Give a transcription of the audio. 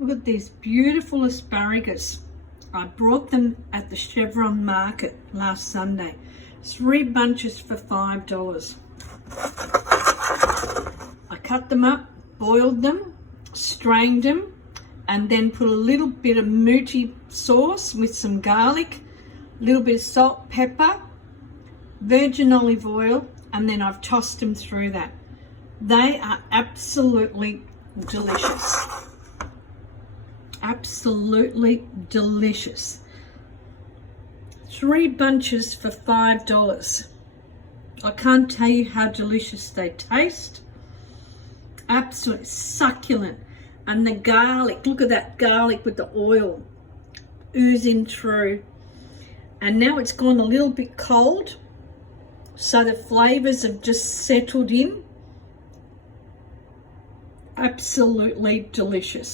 Look at these beautiful asparagus. I brought them at the Chevron market last Sunday. 3 bunches for $5. I cut them up, boiled them, strained them, and then put a little bit of Mutti sauce with some garlic, a little bit of salt, pepper, virgin olive oil, and then I've tossed them through that. They are absolutely delicious. Absolutely delicious. 3 bunches for $5. I can't tell you how delicious they taste. Absolutely succulent. And the garlic, look at that garlic with the oil oozing through. And now it's gone a little bit cold, so the flavors have just settled in. Absolutely delicious.